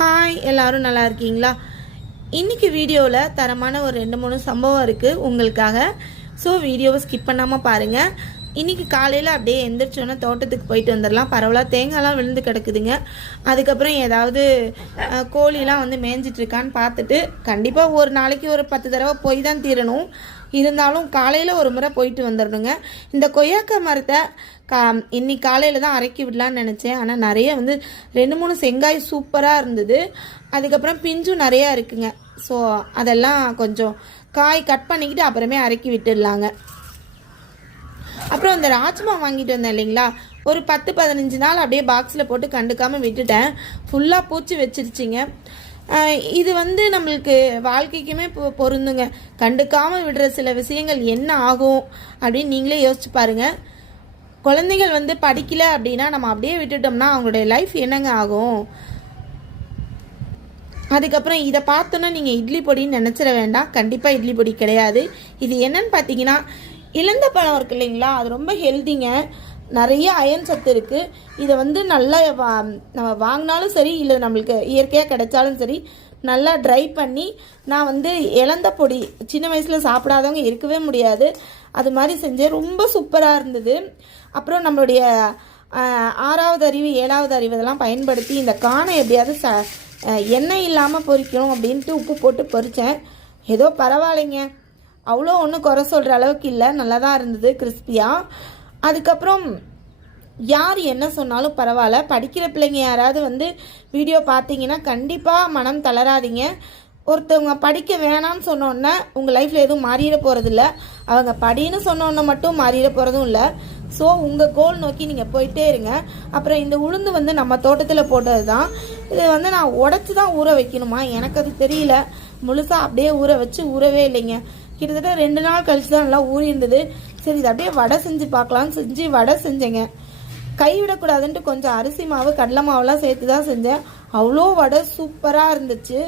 Hi, எல்லாரும் நல்லா இருக்கீங்களா? இன்றைக்கி வீடியோவில் தரமான ஒரு 2-3 சம்பவம் இருக்குது உங்களுக்காக. ஸோ வீடியோவை ஸ்கிப் பண்ணாமல் பாருங்கள். இன்றைக்கி காலையில் அப்படியே எந்திரிச்சோன்னே தோட்டத்துக்கு போயிட்டு வந்துடலாம். பரவாயில்ல, தேங்காய்லாம் விழுந்து கிடக்குதுங்க. அதுக்கப்புறம் ஏதாவது கோழிலாம் வந்து மேய்ஞ்சிட்ருக்கான்னு பார்த்துட்டு கண்டிப்பாக ஒரு நாளைக்கு ஒரு 10 தடவை போய் தான் தீரணும். இருந்தாலும் காலையில் ஒரு முறை போயிட்டு வந்துடணுங்க. இந்த கொய்யாக்காய் மரத்தை இன்னைக்கு காலையில் தான் அரைக்கி விடலான்னு நினச்சேன். ஆனால் நிறைய வந்து 2-3 செங்காய் சூப்பராக இருந்தது. அதுக்கப்புறம் பிஞ்சும் நிறையா இருக்குங்க. ஸோ அதெல்லாம் கொஞ்சம் காய் கட் பண்ணிக்கிட்டு அப்புறமே அரைக்கி விட்டுடலாங்க. அப்புறம் அந்த ராஜ்மா வாங்கிட்டு வந்தேன் இல்லைங்களா, ஒரு 10-15 நாள் அப்படியே பாக்ஸில் போட்டு கண்டுக்காமல் விட்டுட்டேன். ஃபுல்லாக பூச்சி வச்சிருச்சிங்க. இது வந்து நம்மளுக்கு வாழ்க்கைக்குமே பொருந்துங்க. கண்டுக்காமல் விடுற சில விஷயங்கள் என்ன ஆகும் அப்படின்னு நீங்களே யோசிச்சு பாருங்கள். குழந்தைகள் வந்து படிக்கலை அப்படின்னா நம்ம அப்படியே விட்டுட்டோம்னா அவங்களுடைய லைஃப் என்னங்க ஆகும்? அதுக்கப்புறம் இதை பார்த்தோன்னா நீங்கள் இட்லி பொடின்னு நினச்சிட வேண்டாம். கண்டிப்பாக இட்லி பொடி கிடையாது. இது என்னன்னு பார்த்தீங்கன்னா, இழந்த பழம் இருக்கு இல்லைங்களா, அது ரொம்ப ஹெல்த்திங்க. நிறைய அயன் சத்து இருக்குது. இதை வந்து நல்லா நம்ம வாங்கினாலும் சரி, இல்லை நம்மளுக்கு இயற்கையாக கிடைச்சாலும் சரி, நல்லா ட்ரை பண்ணி நான் வந்து இழந்த பொடி சின்ன வயசில் சாப்பிடாதவங்க இருக்கவே முடியாது. அது மாதிரி செஞ்சேன். ரொம்ப சூப்பராக இருந்தது. அப்புறம் நம்மளுடைய 6வது அறிவு 7வது அறிவு இதெல்லாம் பயன்படுத்தி இந்த காணை எப்படியாவது எண்ணெய் இல்லாமல் பொரிக்கணும் அப்படின்ட்டு உப்பு போட்டு பொரித்தேன். ஏதோ பரவாயில்லைங்க, அவ்வளோ ஒன்றும் குறை சொல்கிற அளவுக்கு இல்லை, நல்லா தான் இருந்தது கிறிஸ்பியாக. அதுக்கப்புறம் யார் என்ன சொன்னாலும் பரவாயில்ல, படிக்கிற பிள்ளைங்க யாராவது வந்து வீடியோ பார்த்தீங்கன்னா கண்டிப்பாக மனம் தளராதிங்க. ஒருத்தவங்க படிக்க வேணாம்னு சொன்னோன்னே உங்கள் லைஃப்பில் எதுவும் மாறிட போகிறதில்ல. அவங்க படின்னு சொன்னோன்னே மட்டும் மாறிட போகிறதும் இல்லை. ஸோ உங்கள் கோல் நோக்கி நீங்கள் போயிட்டே இருங்க. அப்புறம் இந்த உளுந்து வந்து நம்ம தோட்டத்தில் போட்டது தான். இது வந்து நான் உடச்சி தான் ஊற வைக்கணுமா, எனக்கு அது தெரியல. முழுசாக அப்படியே ஊற வச்சு ஊறவே இல்லைங்க. கிட்டத்தட்ட 2 நாள் கழிச்சு தான் நல்லா ஊறி இருந்தது. சரி, இது அப்படியே வடை செஞ்சு பார்க்கலான்னு செஞ்சு வடை செஞ்சேங்க. கைவிடக்கூடாதுன்ட்டு கொஞ்சம் அரிசி மாவு கடலை மாவுலாம் சேர்த்து தான் செஞ்சேன். அவ்வளோ வடை சூப்பராக இருந்துச்சு.